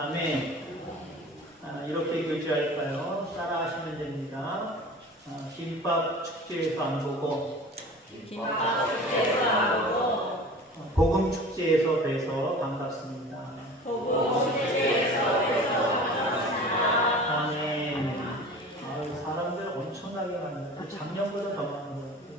다음에 이렇게 교제할까요? 따라하시면 됩니다. 김밥 축제에서 안 보고 복음 축제에서 뵈서 반갑습니다. 아멘. 사람들 엄청나게 많은데 작년보다 더 많은 것 같아요.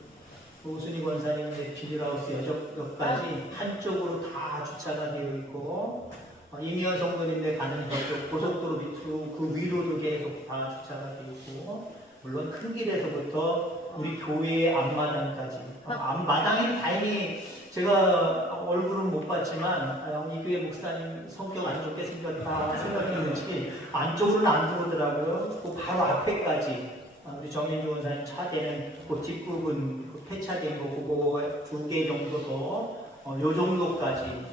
오순희 권사님의 비닐하우스 여적역까지 한쪽으로 다 주차가 되어 있고 이미연 성도님들 가는 저쪽 고속도로 밑으로 그 위로도 계속 다 주차가 되어 있고 물론 큰 길에서부터 우리 교회의 앞마당까지 앞마당이 다행히 제가 얼굴은 못 봤지만 이 교회 목사님 성격 안 좋게 생겼다 생각했는지 안쪽으로는 안 들어오더라고요. 그 바로 앞에까지 우리 정민주 원사님 차대는 그 뒷부분 그 폐차된 거 그거 2개 정도 더 요 정도까지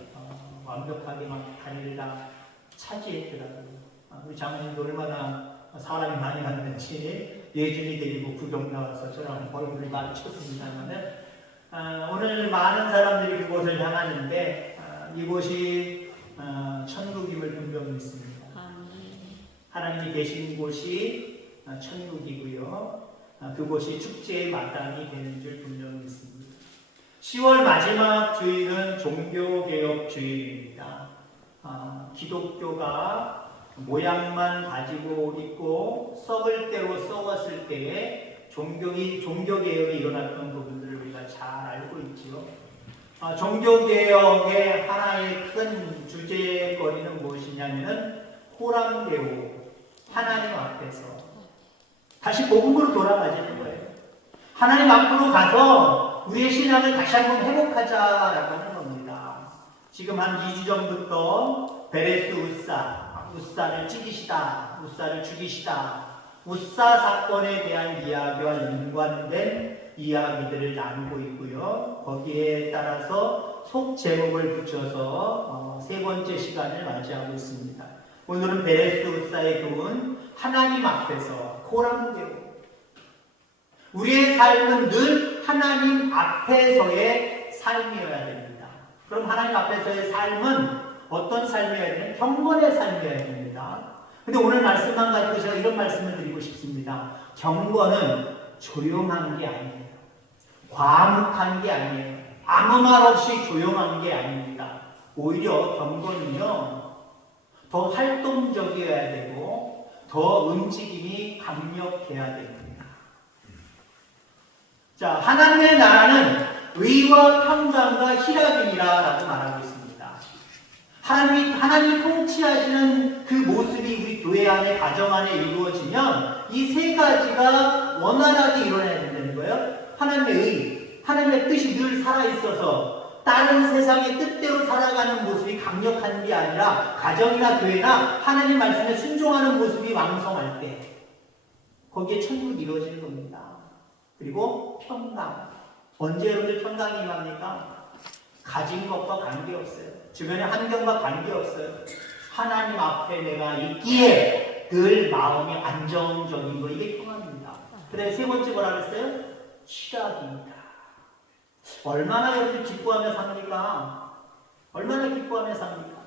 완벽하게 막 다리를 다 차지했더라고요. 우리 장모님도 얼마나 사람이 많이 갔는지 예준이 데리고 구경 나와서 저랑 얼굴을 마주쳤습니다만은 오늘 많은 사람들이 그곳을 향하는데 이곳이 천국임을 분명히 믿습니다. 하나님이 계신 곳이 천국이고요. 그곳이 축제의 마당이 되는 줄 분명히 믿습니다. 10월 마지막 주일은 종교개혁 주일입니다. 기독교가 모양만 가지고 있고 썩을 대로 썩었을 때에 종교개혁이 일어났던 부분들을 우리가 잘 알고 있지요. 종교개혁의 하나의 큰 주제거리는 무엇이냐면 호랑대오, 하나님 앞에서 다시 복음으로 돌아가지는 거예요. 하나님 앞으로 가서 우리의 신앙을 다시 한번 회복하자라고 하는 겁니다. 지금 한 2주 전부터 베레스 우사를 찍으시다, 우사를 죽이시다, 우사 사건에 대한 이야기와 연관된 이야기들을 나누고 있고요. 거기에 따라서 속 제목을 붙여서 3번째 시간을 맞이하고 있습니다. 오늘은 베레스 우사의 교훈, 하나님 앞에서 호랑대오. 우리의 삶은 늘 하나님 앞에서의 삶이어야 됩니다. 그럼 하나님 앞에서의 삶은 어떤 삶이어야 되냐? 경건의 삶이어야 됩니다. 근데 오늘 말씀만 가지고 제가 이런 말씀을 드리고 싶습니다. 경건은 조용한 게 아니에요. 과묵한 게 아니에요. 아무 말 없이 조용한 게 아닙니다. 오히려 경건은요, 더 활동적이어야 되고 더 움직임이 강력해야 됩니다. 자, 하나님의 나라는 의와 평강과 희락이니라라고 말하고 있습니다. 하나님이 통치하시는 그 모습이 우리 교회 안에, 가정 안에 이루어지면 이 3가지가 원활하게 일어나야 된다는 거예요. 하나님의 의, 하나님의 뜻이 늘 살아있어서 다른 세상의 뜻대로 살아가는 모습이 강력한 게 아니라 가정이나 교회나 하나님 말씀에 순종하는 모습이 왕성할 때 거기에 천국이 이루어지는 겁니다. 그리고 평강. 언제 여러분들 평강이 임합니까? 가진 것과 관계없어요. 주변의 환경과 관계없어요. 하나님 앞에 내가 있기에 늘 마음이 안정적인 거, 이게 평안입니다. 그 다음에 3번째 뭐라 그랬어요? 희락입니다. 얼마나 여러분들 기뻐하며 삽니까? 얼마나 기뻐하며 삽니까?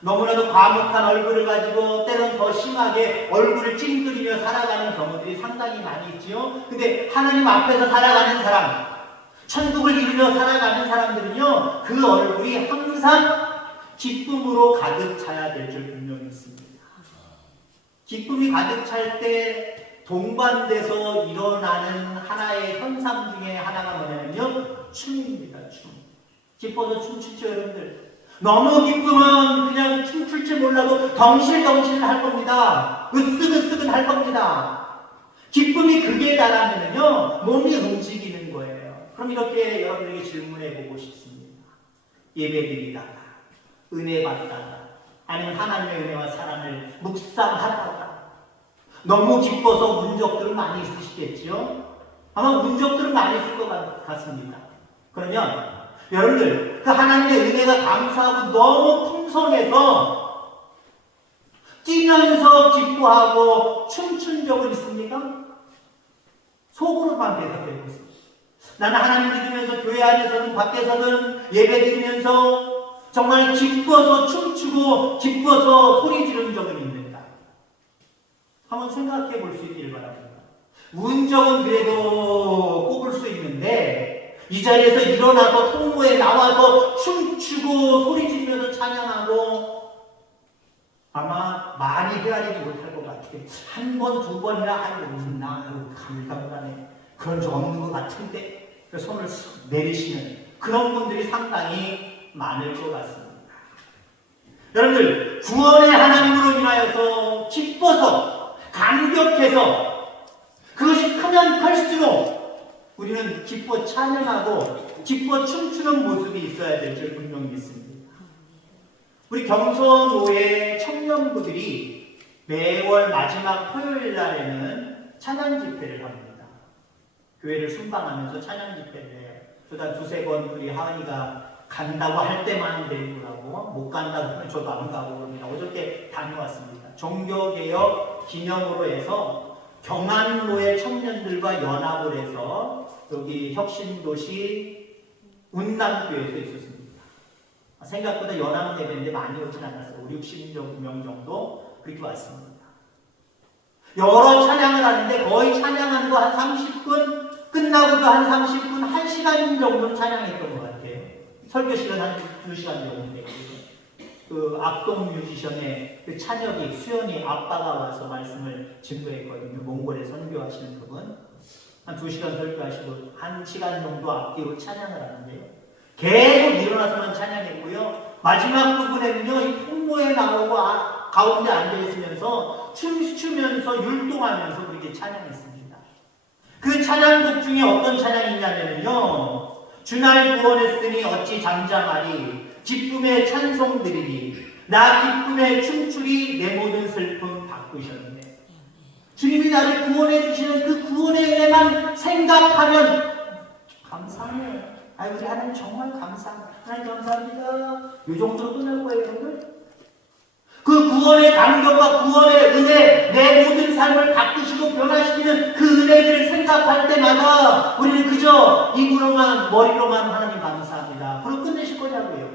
너무나도 과묵한 얼굴을 가지고 때론 더 심하게 얼굴을 찡그리며 살아가는 경우들이 상당히 많이 있지요. 근데 하나님 앞에서 살아가는 사람, 천국을 이루며 살아가는 사람들은요, 그 얼굴이 항상 기쁨으로 가득 차야 될 줄 분명히 있습니다. 기쁨이 가득 찰 때 동반돼서 일어나는 하나의 현상 중에 하나가 뭐냐면요, 춤입니다. 춤. 기뻐서 춤추죠, 여러분들. 너무 기쁘면 그냥 춤출 줄 몰라도 덩실덩실 할 겁니다. 으쓱으쓱은 할 겁니다. 기쁨이 극에 달하면요, 몸이 움직이는 거예요. 그럼 이렇게 여러분에게 질문해 보고 싶습니다. 예배드리다가, 은혜 받다가, 아니면 하나님의 은혜와 사랑을 묵상하다가 너무 기뻐서 운 적들은 많이 있으시겠죠? 아마 운 적들은 많이 있을 것 같습니다. 그러면 여러분들, 그 하나님의 은혜가 감사하고 너무 풍성해서 뛰면서 기뻐하고 춤춘 적은 있습니까? 속으로만 대답하고 있습니다. 나는 하나님 믿으면서 교회 안에서든 밖에서든 예배 드리면서 정말 기뻐서 춤추고 기뻐서 소리 지른 적은 있는가? 한번 생각해 볼 수 있기를 바랍니다. 운적은 그래도 꼽을 수 있는데 이 자리에서 일어나서 통로에 나와서 춤추고 소리 지르면서 찬양하고 아마 많이 헤아리지 못할 것 같아요. 한 번, 두 번이나 하고 나 감감하네. 그런 적 없는 것 같은데 손을 내리시는 그런 분들이 상당히 많을 것 같습니다. 여러분들 구원의 하나님으로 인하여서 기뻐서 감격해서 그것이 크면 클수록 우리는 기뻐 찬양하고 기뻐 춤추는 모습이 있어야 될 줄 분명히 믿습니다. 우리 경서노예 청년부들이 매월 마지막 토요일 날에는 찬양 집회를 합니다. 교회를 순방하면서 찬양 집회를 해요. 그러다 두세 번 우리 하은이가 간다고 할 때만 데리고 가고 못 간다고 하면 저도 안 가고 그럽니다. 어저께 다녀왔습니다. 종교개혁 기념으로 해서 경안로의 청년들과 연합을 해서 여기 혁신도시 운남교에서 있었습니다. 생각보다 연합 예배인데 많이 오진 않았어요. 5, 60명 정도 그렇게 왔습니다. 여러 찬양을 하는데 거의 찬양하는 거 한 30분, 끝나고도 한 30분, 1시간 정도는 찬양했던 것 같아요. 설교 시간 한 2시간 정도인데 그 악동 뮤지션의 그 찬혁이, 수연이 아빠가 와서 말씀을 증거했거든요. 몽골에 선교하시는 그분. 한 2시간 설교하시고 1시간 정도 앞뒤로 찬양을 하는데요. 계속 일어나서만 찬양했고요. 마지막 부분에는요, 이 통로에 나오고 가운데 앉아있으면서 춤추면서 율동하면서 그렇게 찬양했습니다. 그 찬양곡 중에 어떤 찬양이냐면요, 주날 구원했으니 어찌 잠잠하리, 기쁨의 찬송 드리리, 나 기쁨의 춤추리, 내 모든 슬픔 바꾸셨네. 주님이 나를 구원해 주시는 그 구원의 은혜만 생각하면 감사해요. 우리 하나님 정말 감사합니다. 하나님 감사합니다. 이 정도로 끝날 거예요, 여러분. 그 구원의 감격과 구원의 은혜, 내 모든 삶을 바꾸시고 변화시키는 그 은혜를 생각할 때마다 우리는 그저 입으로만, 머리로만 하나님 감사합니다. 그럼 끝내실 거냐고요.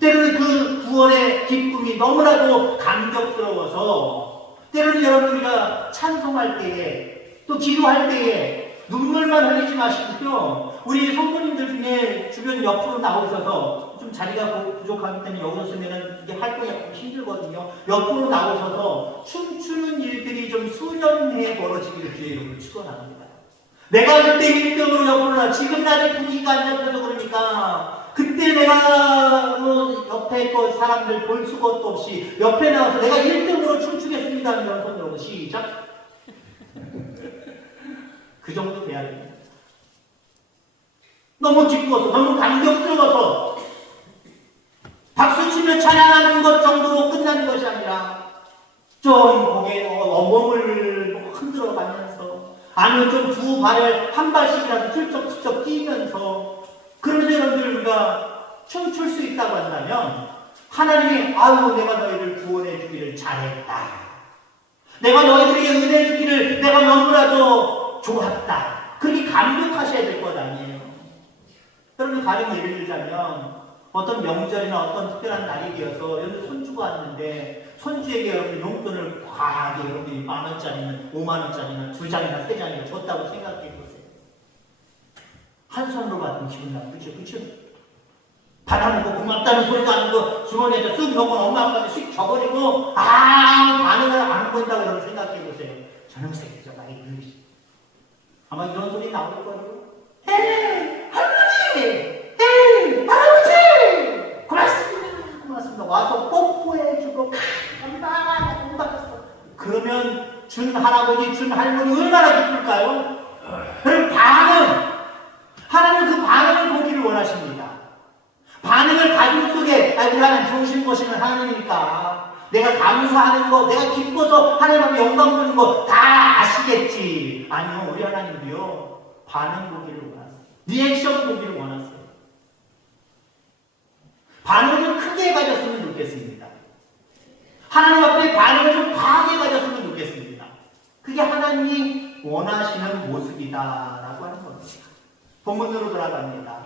때로는 그 구원의 기쁨이 너무나도 감격스러워서 때로는 여러분 우리가 찬송할 때에 또 기도할 때에 눈물만 흘리지 마시고요. 우리 성도님들 중에 주변 옆으로 나오셔서 좀 자리가 부족하기 때문에 여기서 쓰면은 이게 활동이 좀 힘들거든요. 옆으로 나오셔서 춤추는 일들이 좀 수년내에 벌어지기를 주의 이름으로 축원합니다. 내가 그때 1등으로 옆으로 나 지금 나의 분위기가 안 잡혀서 그러니까 그때 내가 옆에 그 사람들 볼 수것도 없이 옆에 나와서 내가 1등으로 춤추겠습니다 하면 손 들어보고 시작. 그 정도 돼야 됩니다. 너무 기뻐서, 너무 감격스러워서 박수치며 찬양하는 것 정도로 끝나는 것이 아니라 좀 고개 몸을 흔들어 가면서 아니면 좀 두 발을 한 발씩이라도 슬쩍슬쩍 뛰면서 그러면서 여러분들 우리가 춤출 수 있다고 한다면 하나님이 아유 내가 너희를 구원해 주기를 잘했다. 내가 너희들에게 은혜 주기를 내가 너무나도 좋았다. 그렇게 감격하셔야 될 것 아니에요. 여러분 가령 예를 들자면 어떤 명절이나 어떤 특별한 날이 되어서 여러분 손주가 왔는데 손주에게 여러분 용돈을 과하게 여러분이 10,000원짜리는 50,000원짜리나 2장이나 3장이나 줬다고 생각해 보세요. 한 손으로 받으면 기분 나쁘죠. 그렇죠? 받아놓고 고맙다는 소리도 안 하고 주머니에다 쑥 넣고 엄마 아빠한테 쑥 줘버리고 아무 반응을 안 보인다고 여러분 생각해 보세요. 저놈 새끼 저 나이 늙으시 아마 이런 소리 나올 거예요. 에이 할머니! 에이 할아버지! 고맙습니다. 고맙습니다. 와서 뽀뽀해주고 엄마 받았어. 그러면 준 할아버지 준 할머니 얼마나 기쁠까요? 그럼 반응! 하나님은 그 반응을 보기를 원하십니다. 반응을 가슴속에 우리 하나님 중심 보시는 하나님이니까 내가 감사하는 거, 내가 기뻐서 하나님 앞에 영광 드리는 거 다 아시겠지. 아니요, 우리 하나님도요 반응 보기를 원하세요. 리액션 보기를 원하세요. 반응을 좀 크게 가졌으면 좋겠습니다. 하나님 앞에 반응을 좀 과하게 가졌으면 좋겠습니다. 그게 하나님이 원하시는 모습이다라고 하는 겁니다. 본문으로 돌아갑니다.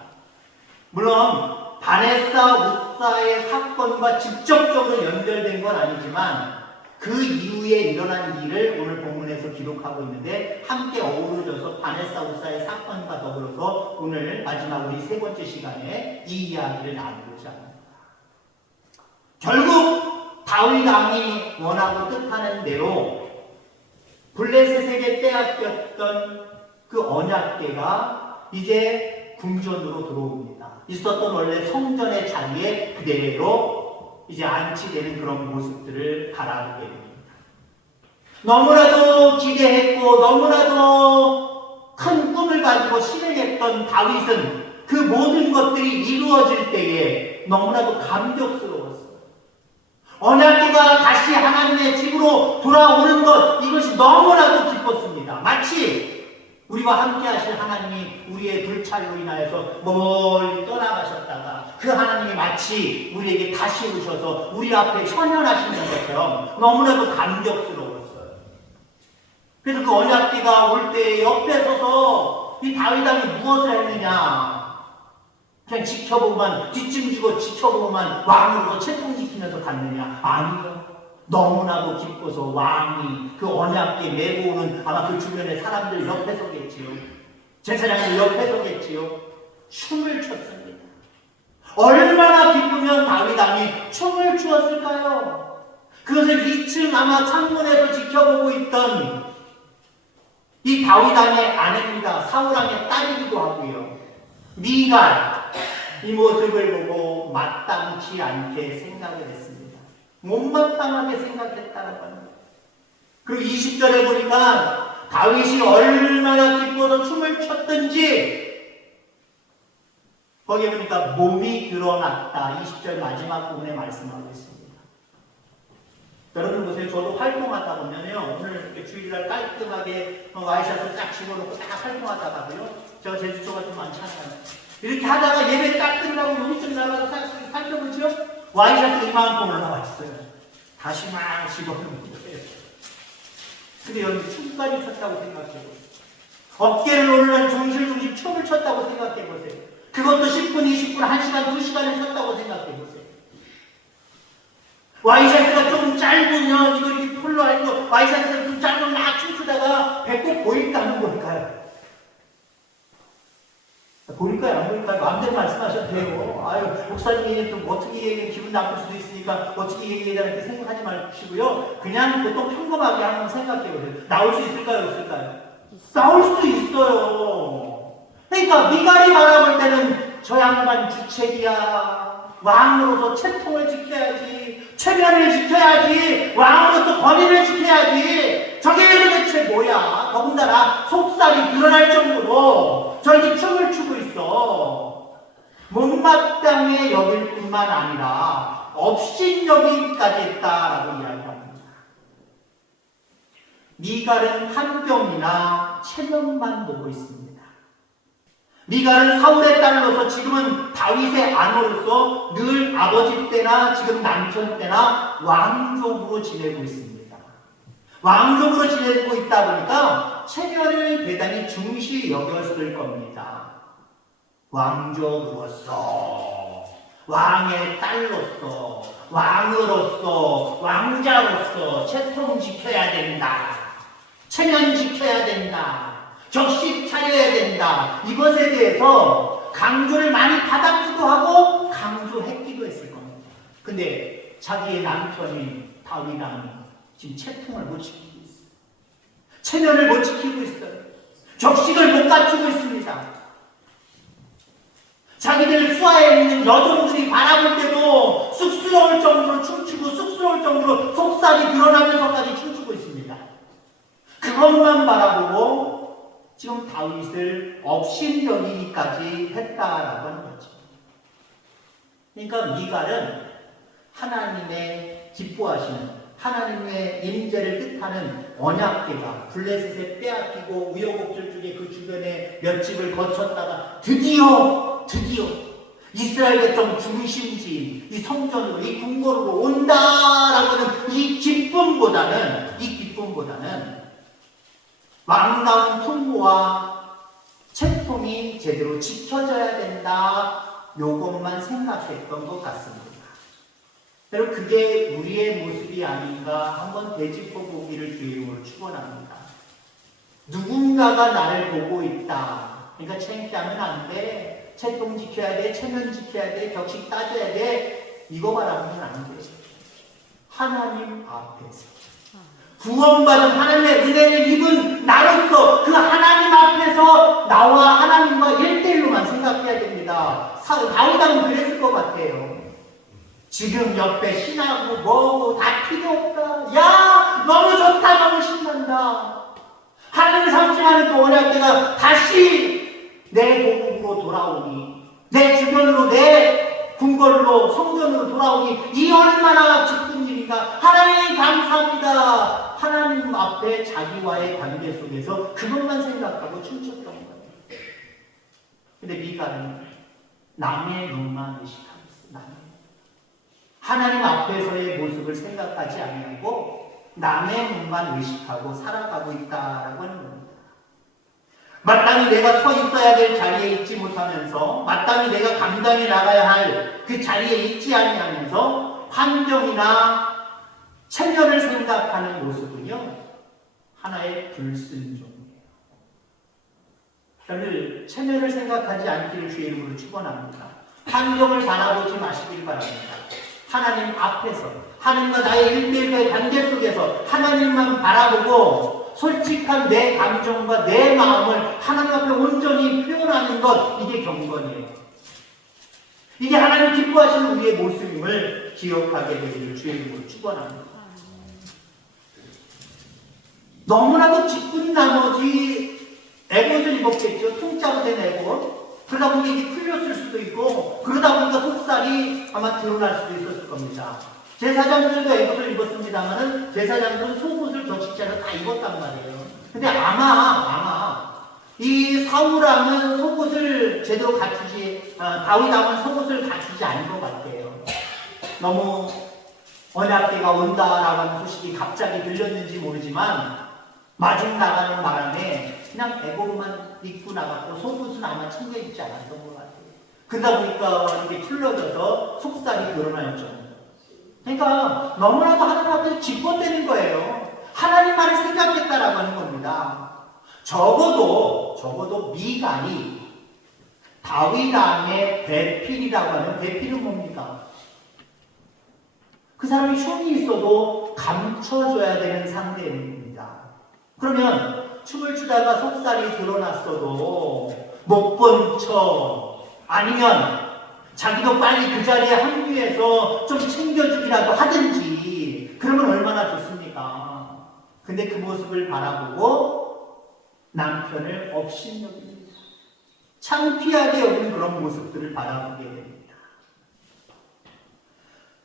물론 바네사 우사의 사건과 직접적으로 연결된 건 아니지만 그 이후에 일어난 일을 오늘 본문에서 기록하고 있는데 함께 어우러져서 바네사 우사의 사건과 더불어서 오늘 마지막 우리 세 번째 시간에 이 이야기를 나누고자 합니다. 결국 다윗 왕이 원하고 뜻하는 대로 블레셋에게 빼앗겼던 그 언약궤가 이제 궁전으로 들어옵니다. 있었던 원래 성전의 자리에 그대로 이제 안치되는 그런 모습들을 바라보게 됩니다. 너무나도 기대했고 너무나도 큰 꿈을 가지고 실행했던 다윗은 그 모든 것들이 이루어질 때에 너무나도 감격스러웠어요. 언약궤가 다시 하나님의 집으로 돌아오는 것, 이것이 너무나도 기뻤습니다. 마치 우리와 함께 하실 하나님이 우리의 불찰로 인하여서 멀리 떠나가셨다가 그 하나님이 마치 우리에게 다시 오셔서 우리 앞에 천연하시는 것처럼 너무나도 감격스러웠어요. 그래서 그 언약궤가 올 때 옆에 서서 이 다윗 왕이 무엇을 했느냐, 그냥 지켜보고만, 뒷짐지고 지켜보고만 왕으로서 채통지키면서 갔느냐? 아니요. 너무나도 기뻐서 왕이 그 언약궤 메고 오는 아마 그 주변의 사람들 옆에 서겠지요. 제사장들 옆에 서겠지요. 춤을 췄습니다. 얼마나 기쁘면 다윗 왕이 춤을 추었을까요? 그것을 2층 아마 창문에서 지켜보고 있던 이 다윗 왕의 아내입니다. 사울 왕의 딸이기도 하고요. 미갈, 이 모습을 보고 마땅치 않게 생각을 했습니다. 못마땅하게 생각했다라고 합니다. 그리고 20절에 보니까 다윗이 얼마나 기뻐서 춤을 췄던지 거기에 보니까 몸이 드러났다. 20절 마지막 부분에 말씀하고 있습니다. 여러분 보세요. 저도 활동하다 보면요, 오늘 이렇게 주일날 깔끔하게 와이셔츠 딱 집어넣고 딱 활동하다가도요, 제가 제주도가 좀 많잖아요. 이렇게 하다가 예배 딱 끝나고 여기 좀 나가서 살펴보죠. 와이셔츠 이만큼 올라와 있어요. 다시 막 집어넣는 거예요. 근데 여러분 춤까지 췄다고 생각해보세요. 어깨를 올려 중실중실 춤을 췄다고 생각해보세요. 그것도 10분, 20분, 1시간, 2시간을 췄다고 생각해보세요. 와이셔츠가 좀 짧으면 이거 이렇게 폴로 아니고 와이셔츠가 좀 짧으면 막 춤추다가 배꼽 보일까는 뭘까요? 보일까요? 안 보일까요? 마음대로 말씀하셔도 돼요. 아유, 목사님이 또 어떻게 얘기해, 기분 나쁠 수도 있으니까 어떻게 얘기해야 이렇게 생각하지 마시고요. 그냥 보통 평범하게 한번 생각해 보세요. 나올 수 있을까요? 없을까요? 나올 수 있어요. 그러니까 미갈이 바라볼 때는 저 양반 주책이야. 왕으로서 채통을 지켜야지. 체면을 지켜야지. 왕으로서 권위를 지켜야지. 저게 도대체 뭐야? 더군다나 속살이 드러날 정도로 저렇게 춤을 추고 있어. 못마땅해 여길 뿐만 아니라 업신여기까지 했다라고 이야기합니다. 미갈은 환경이나 체면만 보고 있습니다. 미갈은 사울의 딸로서 지금은 다윗의 아내로서 늘 아버지 때나 지금 남편 때나 왕족으로 지내고 있습니다. 왕족으로 지내고 있다 보니까 체면을 대단히 중시 여겼을 겁니다. 왕족으로서, 왕의 딸로서, 왕으로서, 왕자로서 채통 지켜야 된다. 체면 지켜야 된다. 격식 차려야 된다. 이것에 대해서 강조를 많이 받았기도 하고 강조했기도 했을 겁니다. 근데 자기의 남편인 다윗 왕이 지금 채통을 못 지키고 있어요. 체면을 못 지키고 있어요. 격식을 못 갖추고 있습니다. 자기들 수하에 있는 여종들이 바라볼 때도 쑥스러울 정도로 춤추고 쑥스러울 정도로 속살이 드러나면서까지 춤추고 있습니다. 그것만 바라보고 지금 다윗을 업신여기기까지 했다라고 하는 거죠. 그러니까 미갈은 하나님의 기뻐하시는 하나님의 임재를 뜻하는 언약궤가 블레셋에 빼앗기고 우여곡절 중에 그 주변에 몇 집을 거쳤다가 드디어 이스라엘 백성 중심지인 이 성전으로 이 궁궐으로 온다라고 하는 이 기쁨보다는 왕다운 풍부와 채통이 제대로 지켜져야 된다. 요것만 생각했던 것 같습니다. 여러분, 그게 우리의 모습이 아닌가 한번 되짚어 보기를 주의로 축원합니다. 누군가가 나를 보고 있다. 그러니까 창피하면 안 돼. 채통 지켜야 돼. 체면 지켜야 돼. 격식 따져야 돼. 이거 바라보면 안 돼. 하나님 앞에서 구원받은 하나님의 은혜를 입은 나로서 그 하나님 앞에서 나와 하나님과 1대1로만 생각해야 됩니다. 다윗은 그랬을 것 같아요. 지금 옆에 신하고 뭐고 다 필요 없다. 야, 너무 좋다. 너무 신난다. 하나님을 상징하는 그 언약궤가 다시 내 고국으로 돌아오니, 내 주변으로, 내 궁궐로, 성전으로 돌아오니 이 얼마나 기쁜 일인가. 하나님 감사합니다. 하나님 앞에 자기와의 관계 속에서 그것만 생각하고 춤췄던 거예요. 근데 미가는 남의 눈만 의식하고 있어요. 하나님 앞에서의 모습을 생각하지 아니하고 남의 눈만 의식하고 살아가고 있다라고 하는 겁니다. 마땅히 내가 서 있어야 될 자리에 있지 못하면서, 마땅히 내가 감당해 나가야 할 그 자리에 있지 아니하면서 환경이나 체면을 생각하는 모습은요, 하나의 불순종이에요. 여러분, 체면을 생각하지 않기를 주의 이름으로 축원합니다. 환경을 바라보지 마시길 바랍니다. 하나님 앞에서, 하나님과 나의 1대1의 관계 속에서 하나님만 바라보고 솔직한 내 감정과 내 마음을 하나님 앞에 온전히 표현하는 것, 이게 경건이에요. 이게 하나님 기뻐하시는 우리의 모습임을 기억하게 되기를 주의 이름으로 축원합니다. 너무나도 기쁜 나머지 에봇을 입었겠죠. 통짜로 된 에봇. 그러다 보니 이게 풀렸을 수도 있고, 그러다 보니까 속살이 아마 드러날 수도 있었을 겁니다. 제사장들도 에봇을 입었습니다만은 제사장들은 속옷을 격식차려 다 입었단 말이에요. 근데 아마 이 사울왕은 속옷을 제대로 갖추지, 다윗왕은 속옷을 갖추지 않은 것 같아요. 너무 언약궤가 온다라고 하는 소식이 갑자기 들렸는지 모르지만 마중 나가는 바람에 그냥 에봇만 입고 나갔고 속옷은 아마 챙겨 입지 않았던 것 같아요. 그러다 보니까 이게 풀러져서 속살이 드러날 정도. 그러니까 너무나도 하나님 앞에서 기뻐되는 거예요. 하나님만을 생각했다라고 하는 겁니다. 적어도 미갈이 다윗왕의 배필이라고 하는, 배필은 뭡니까? 그 사람이 흉이 있어도 감춰줘야 되는 상대입니다. 그러면 춤을 추다가 속살이 드러났어도 못 본 척, 아니면 자기도 빨리 그 자리에 합류해서 좀 챙겨주기라도 하든지, 그러면 얼마나 좋습니까? 근데 그 모습을 바라보고 남편을 업신여깁니다. 창피하게 여기는 그런 모습들을 바라보게 됩니다.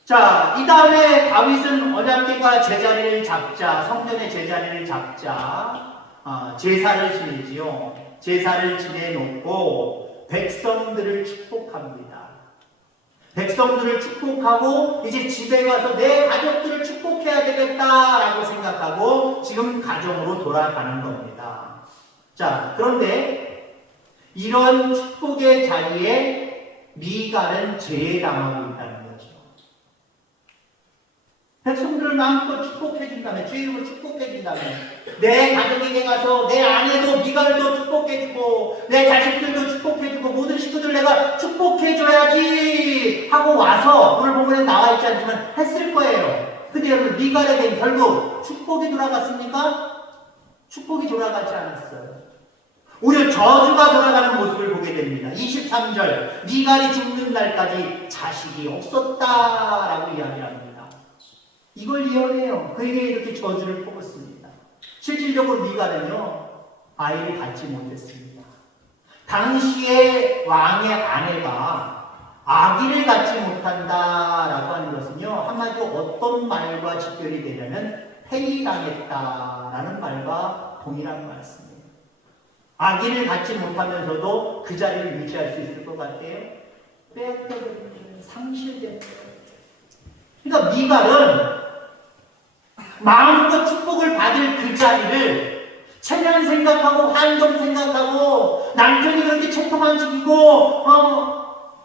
자, 이 다음에 다윗은 언약궤가 제자리를 잡자, 성전의 제자리를 잡자, 제사를 지내지요. 제사를 지내놓고 백성들을 축복합니다. 백성들을 축복하고 이제 집에 가서 내 가족들을 축복해야 되겠다라고 생각하고 지금 가정으로 돌아가는 겁니다. 자, 그런데 이런 축복의 자리에 미갈은 제당하고 있다는 거죠. 백성들을 마음껏 축복해준다면, 주의 이름으로 축복해준다면, 내 가족에게 가서 내 아내도 미갈도 축복해주고 내 자식들도 축복해주고 모든 식구들 내가 축복해줘야지 하고 와서, 오늘 본문에 나와있지 않지만 했을 거예요. 근데 여러분, 미갈에겐 결국 축복이 돌아갔습니까? 축복이 돌아가지 않았어요. 오히려 저주가 돌아가는 모습을 보게 됩니다. 23절, 미갈이 죽는 날까지 자식이 없었다라고 이야기합니다. 이걸 예언해요. 그에게 이렇게 저주를 뽑았습니다. 실질적으로 미갈은요, 아이를 갖지 못했습니다. 당시의 왕의 아내가 아기를 갖지 못한다라고 하는 것은요, 한마디로 어떤 말과 직결이 되냐면 폐위당했다라는 말과 동일한 말씀입니다. 아기를 갖지 못하면서도 그 자리를 유지할 수 있을 것 같아요? 빼앗겨버리는, 상실되는 거예요. 그러니까 미갈은 마음껏 축복을 받을 그 자리를 체면 생각하고 환경 생각하고 남편이 그렇게 채통만 죽이고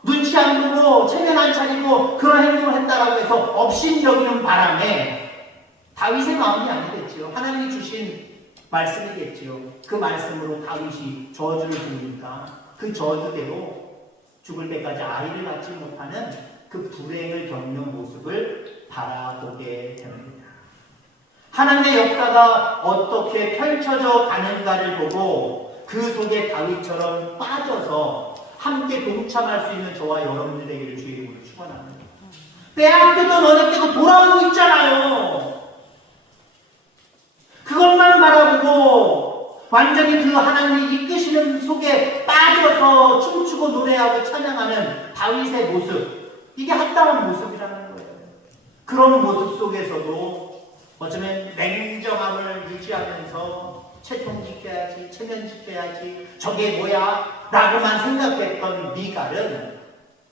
눈치 안 보고 체면 안 차리고 그런 행동을 했다라고 해서 업신여기는 바람에 다윗의 마음이 아니겠지요. 하나님이 주신 말씀이겠지요. 그 말씀으로 다윗이 저주를 부르니까 그 저주대로 죽을 때까지 아이를 낳지 못하는 그 불행을 겪는 모습을 바라보게 됩니다. 하나님의 역사가 어떻게 펼쳐져 가는가를 보고 그 속에 다윗처럼 빠져서 함께 동참할 수 있는 저와 여러분들 되기를 주의 이름으로 축원합니다. 빼앗겼던 어느 때도 돌아오고 있잖아요. 그것만 바라보고 완전히 그 하나님이 이끄시는 속에 빠져서 춤추고 노래하고 찬양하는 다윗의 모습, 이게 합당한 모습이라는 거예요. 그런 모습 속에서도 어쩌면 냉정함을 유지하면서 채통 지켜야지, 체면 지켜야지, 저게 뭐야? 라고만 생각했던 미갈은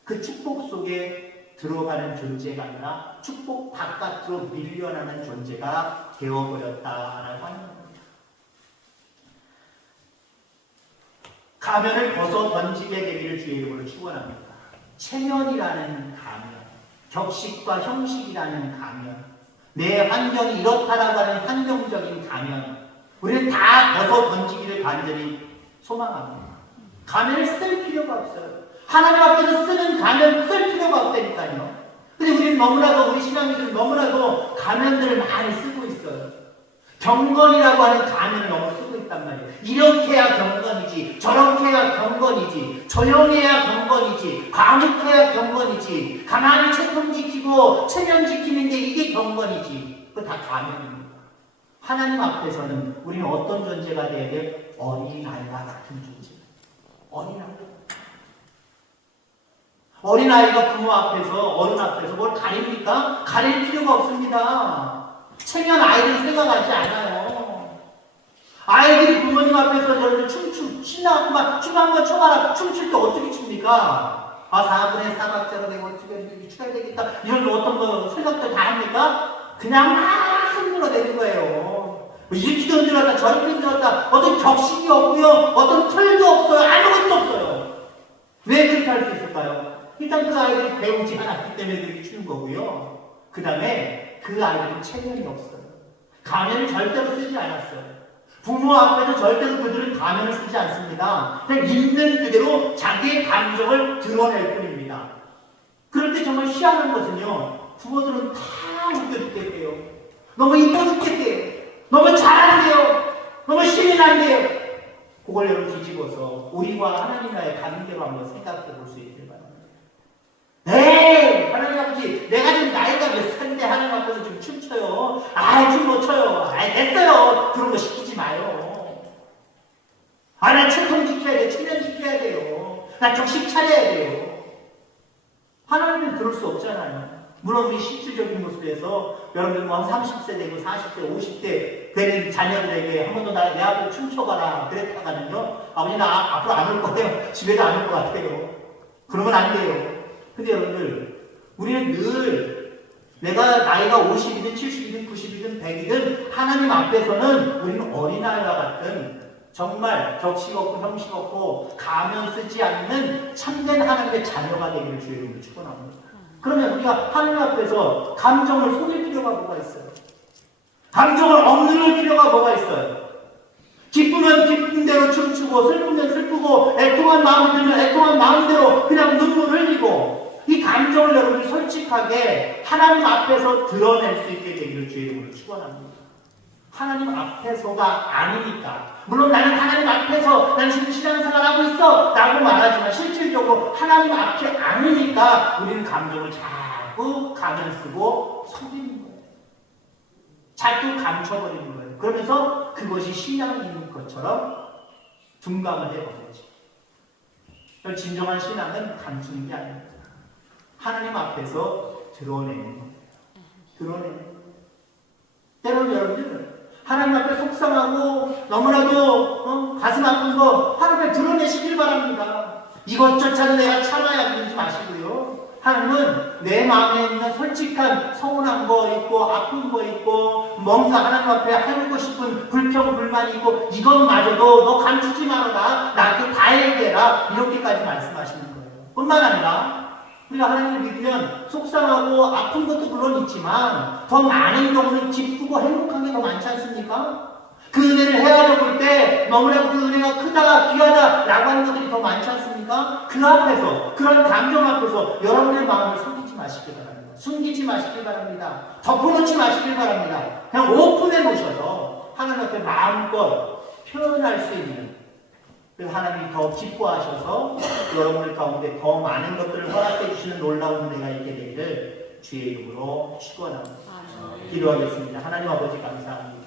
그 축복 속에 들어가는 존재가 아니라 축복 바깥으로 밀려나는 존재가 되어버렸다라고 하는 겁니다. 가면을 벗어 던지게 되기를 주의 이름으로 축원합니다. 체면이라는 가면, 격식과 형식이라는 가면, 내 환경이 이렇다라고 하는 환경적인 가면, 우리는 다 벗어 던지기를 간절히 소망합니다. 가면을 쓸 필요가 없어요. 하나님 앞에서 쓰는 가면 쓸 필요가 없다니까요. 근데 우리는 너무나도, 우리 신앙인들은 너무나도 가면들을 많이 쓰고 있어요. 경건이라고 하는 가면을 너무 쓰고 있단 말이에요. 이렇게 해야 경건이지, 저렇게 해야 경건이지, 조용해야 경건이지, 과묵해야 경건이지, 가만히 채통 지키고 체면 지키는 게 이게 경건이지. 그거 다 가면입니다. 하나님 앞에서는 우리는 어떤 존재가 되어야 돼요? 어린아이와 같은 존재. 어린아이. 어린아이가 부모 앞에서, 어른 앞에서 뭘 가립니까? 가릴 필요가 없습니다. 체면 아이들이 생각하지 않아요. 아이들이 부모님 앞에서 저렇게 신나고 막 춤 한번 춰봐라. 춤출 때 어떻게 춥니까? 4분의 4박자로 내가 어떻게 추가야 되겠다. 이런 어떤 거 생각도 다 합니까? 그냥 막 흔들어대는 거예요. 이렇게 흔들었다 저렇게 흔들었다. 어떤 격식이 없고요. 어떤 틀도 없어요. 아무것도 없어요. 왜 그렇게 할 수 있을까요? 일단 그 아이들이 배우지 않았기 때문에 그렇게 추는 거고요. 그 다음에 그 아이들은 체면이 없어요. 가면을 절대로 쓰지 않았어요. 부모 앞에서 절대로 그들은 가면을 쓰지 않습니다. 그냥 있는 그대로 자기의 감정을 드러낼 뿐입니다. 그럴 때 정말 희한한 것은요, 부모들은 다 웃겨 죽겠대요. 너무 이뻐 죽겠대요. 너무 잘한대요. 너무 신이 난대요. 그걸 여러분 뒤집어서 우리와 하나님과의 관계로 한번 생각해 볼 수 있길 바랍니다. 에이, 하나님 아버지, 내가 지금 나이가 몇 살인데 하나님 앞에서 좀 춤춰요. 춤 못 춰요. 됐어요. 그런 거 시키지 마요. 나 채통 지켜야 돼. 체면 지켜야 돼요. 나 정신 차려야 돼요. 하나님은 그럴 수 없잖아요. 물론 우리 실질적인 모습에서 여러분들 뭐 30세 되고 40대, 50대 되는 자녀들에게 한 번 더 내 앞에 춤춰봐라 그랬다가는요, 아버지 나 앞으로 안 올 거예요. 집에도 안 올 것 같아요. 그러면 안 돼요. 근데 여러분들, 우리는 늘 내가 나이가 50이든 70이든 90이든 100이든 하나님 앞에서는 우리는 어린아이와 같은 정말 격식 없고 형식 없고 가면 쓰지 않는 참된 하나님의 자녀가 되기를 주의 이름으로 축원합니다. 그러면 우리가 하나님 앞에서 감정을 속일 필요가 뭐가 있어요? 감정을 억누를 필요가 뭐가 있어요? 기쁘면 기쁜 대로 춤추고 슬프면 슬프고 애통한 마음이 들면 애통한 마음대로 그냥 눈물 흘리고, 이 감정을 여러분이 솔직하게 하나님 앞에서 드러낼 수 있게 되기를 주의 이름으로 축원합니다. 하나님 앞에서가 아니니까. 물론 나는 하나님 앞에서 난 지금 신앙생활하고 있어 라고 말하지만 실질적으로 하나님 앞이 아니니까 우리는 감정을 자꾸 가면 쓰고 속이는 거예요. 자꾸 감춰버리는 거예요. 그러면서 그것이 신앙인 것처럼 둔감을 해버리죠. 진정한 신앙은 감추는 게 아닙니다. 하나님 앞에서 드러내는 거예요. 드러내는 거예요. 때로는 여러분들은 하나님 앞에 속상하고 너무나도 가슴 아픈 거 하나님 앞에 드러내시길 바랍니다. 이것조차도 내가 참아야 되지 마시고요. 하나님은 내 마음에 있는 솔직한 서운한 거 있고 아픈 거 있고 뭔가 하나님 앞에 하고 싶은 불평 불만이 있고 이것마저도 너 감추지 말아라. 나한테 다 얘기해라. 이렇게까지 말씀하시는 거예요. 뿐만 아니라 우리가 하나님을 믿으면 속상하고 아픈 것도 물론 있지만 더 많은 경우는 기쁘고 행복한 게 더 많지 않습니까? 그 은혜를 헤아려 볼 때 너무나도 그 은혜가 크다, 귀하다 라고 하는 것들이 더 많지 않습니까? 그 앞에서, 그런 감정 앞에서 여러분의 마음을 숨기지 마시길 바랍니다. 숨기지 마시길 바랍니다. 덮어놓지 마시길 바랍니다. 그냥 오픈해 놓으셔서 하나님 앞에 마음껏 표현할 수 있는, 그래서 하나님이 더 기뻐하셔서 여러분들 가운데 더 많은 것들을 허락해 주시는 놀라운 은혜가 있게 되기를 주의 이름으로 축원합니다. 기도하겠습니다. 하나님 아버지 감사합니다.